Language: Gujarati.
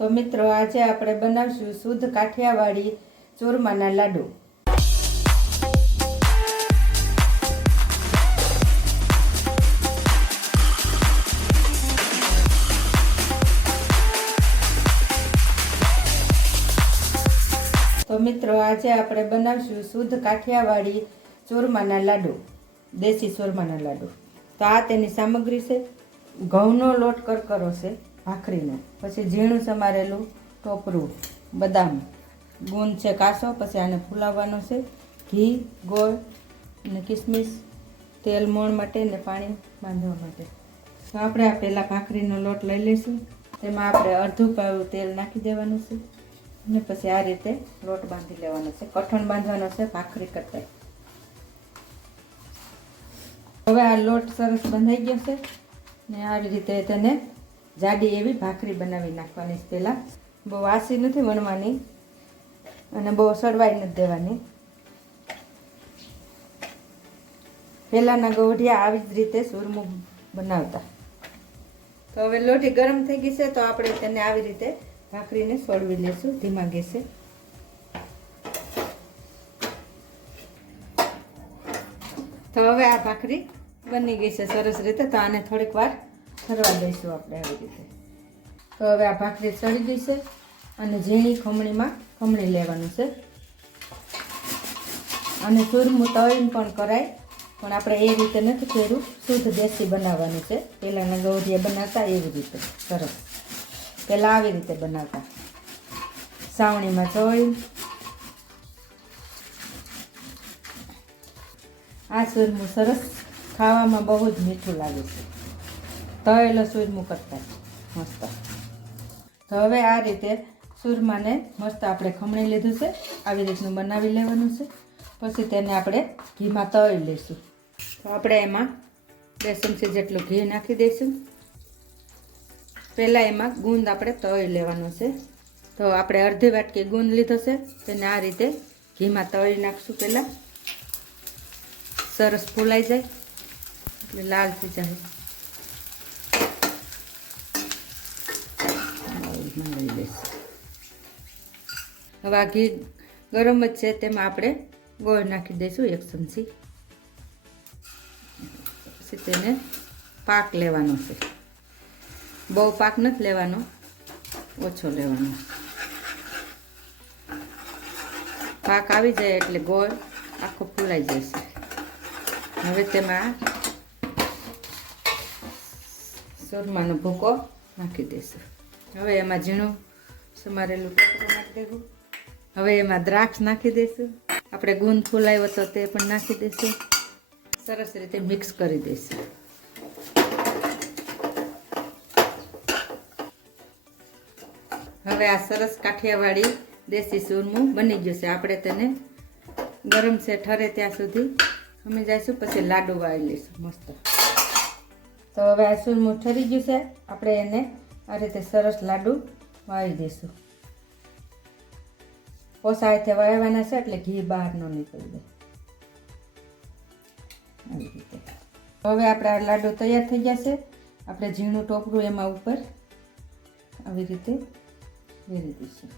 તો મિત્રો આજે આપણે બનાવશું શુદ્ધ કાઠિયાવાડી ચૂરમાના લાડુ। તો મિત્રો આજે આપણે બનાવશું શુદ્ધ કાઠિયાવાડી ચૂરમાના લાડુ, દેશી ચૂરમાના લાડુ। તો આ તેની સામગ્રી છે। ઘઉંનો લોટ કરકરો છે, ભાખરીનો, પછી ઝીણું સમારેલું ટોપરું, બદામ, ગુંદ છે કાસો, પછી આને ફૂલાવવાનો છે, ઘી, ગોળ અને કિસમિસ, તેલ મોણ માટે ને પાણી બાંધવા માટે। તો આપણે આ પહેલાં ભાખરીનો લોટ લઈ લઈશું, તેમાં આપણે અડધું પાવું તેલ નાખી દેવાનું છે અને પછી આ રીતે લોટ બાંધી લેવાનો છે, કઠણ બાંધવાનો છે ભાખરી કરતાં। હવે આ લોટ સરસ બંધાઈ ગયો છે ને આવી રીતે તેને જાડી એવી ભાખરી બનાવી નાખવાની છે। પહેલાં બહુ વાસી નથી વણવાની અને બહુ સડવાઈ નથી દેવાની। પહેલાંના ગોઢિયા આવી જ રીતે સુરમું બનાવતા। તો હવે લોટી ગરમ થઈ ગઈ છે, તો આપણે તેને આવી રીતે ભાખરીને સોળવી લઈશું ધીમા ગેસે। તો હવે આ ભાખરી બની ગઈ છે સરસ રીતે। તો આને થોડીક વાર ઠરવા દઈશું આપણે આવી રીતે। તો હવે આ ભાખરી ચડી ગઈ છે અને ઝીણી ખમણીમાં ખમણી લેવાનું છે અને ચૂરમું તળીને પણ કરાય, પણ આપણે એ રીતે નથી કર્યું, શુદ્ધ દેશી બનાવવાનું છે। પહેલાંના ગૌરિયા બનાવતા એવી રીતે સરસ, પહેલાં આવી રીતે બનાવતા, સાવણીમાં તળી। આ ચૂરમું સરસ ખાવામાં બહુ જ મીઠું લાગે છે, તળેલો ચૂરમું કરતા મસ્ત। તો હવે આ રીતે ચૂરમાને મસ્ત આપણે ખમણી લીધું છે, આવી રીતનું બનાવી લેવાનું છે। પછી તેને આપણે ઘીમાં તળી લઈશું। તો આપણે એમાં 2 ચમચી જેટલું ઘી નાખી દઈશું। પહેલાં એમાં ગુંદ આપણે તળી લેવાનું છે। તો આપણે અડધી વાટકી ગુંદ લીધો છે, તેને આ રીતે ઘીમાં તળી નાખશું। પહેલાં સરસ ફૂલાઈ જાય એટલે લાલ થઈ જાય। હવે આ ઘી ગરમ જ છે, તેમાં આપણે ગોળ નાખી દઈશું 1 ચમચી। પછી તેને પાક લેવાનો છે, બહુ પાક નથી લેવાનો, ઓછો લેવાનો। પાક આવી જાય એટલે ગોળ આખો ફૂલાઈ જશે। હવે તેમાં ચૂરમાનો ભૂકો નાખી દઈશું। હવે એમાં ઝીણું સમારેલું ટોપરું નાખી દેવું। હવે એમાં દ્રાક્ષ નાખી દઈશું, આપણે ગુંદ ફૂલાવ્યો તો તે પણ નાખી દઈશું, સરસ રીતે મિક્સ કરી દઈશું। હવે આ સરસ કાઠિયાવાડી દેશી ચૂરમું બની ગયું છે। આપણે તેને ગરમ છે ઠરે ત્યાં સુધી ખમી જઈશું, પછી લાડુ વાળી લઈશું મસ્ત। તો હવે આ ચૂરમું ઠરી ગયું છે, આપણે એને આ રીતે સરસ લાડુ વાળી દઈશું। ઓછા હાથે વાળવાના છે એટલે ઘી બહાર ન નીકળી જાય આવી રીતે। હવે આપણે આ લાડુ તૈયાર થઈ ગયા છે। આપણે ઝીણું ટોપરું એમાં ઉપર આવી રીતે વેરી દઈશું।